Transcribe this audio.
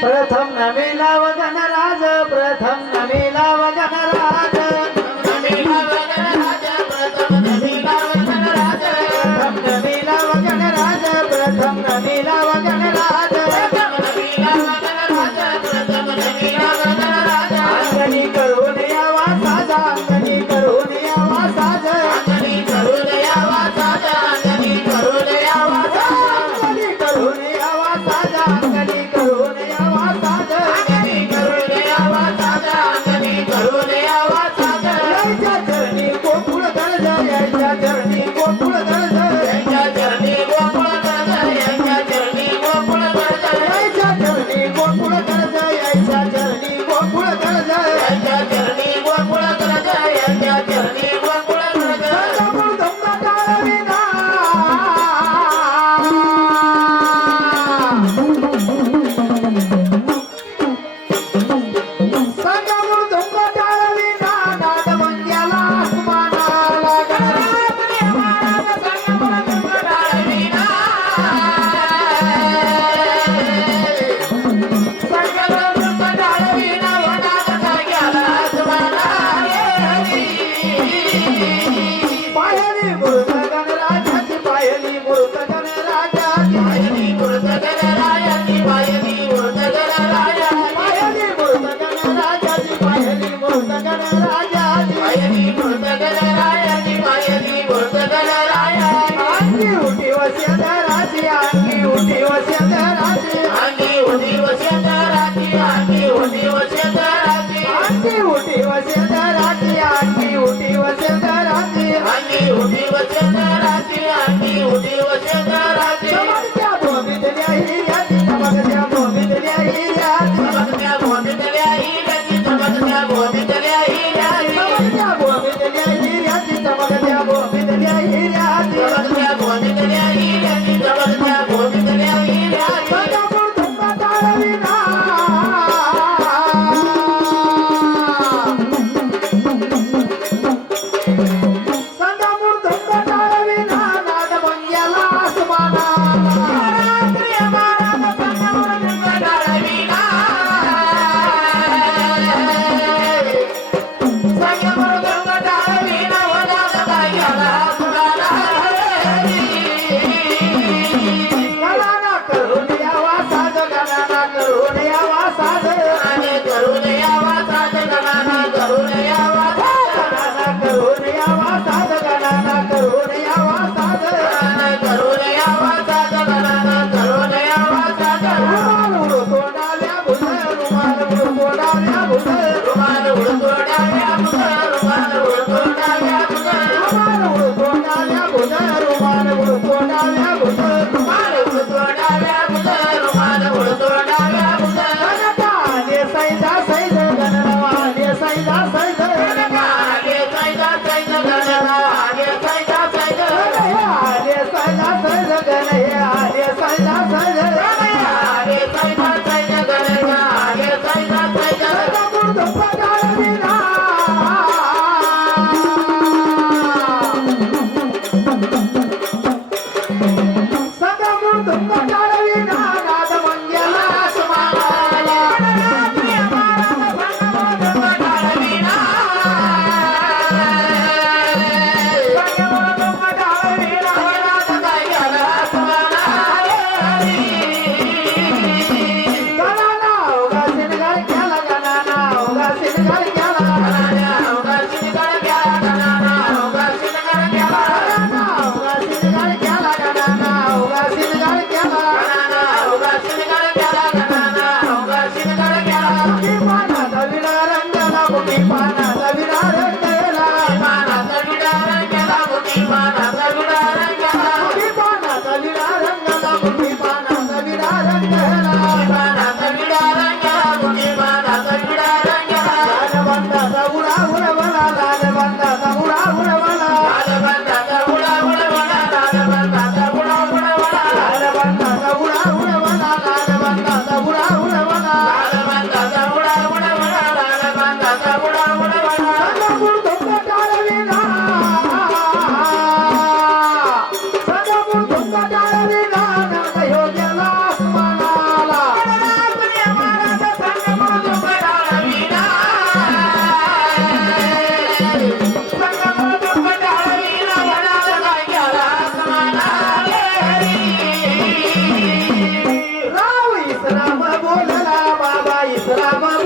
प्रथम नमी लाव गणराज प्रथम नमी लाव गणराज. प्रथम नमी लाव गणराज प्रथम नमी होती वशेता राती आटी होती वशेता রামা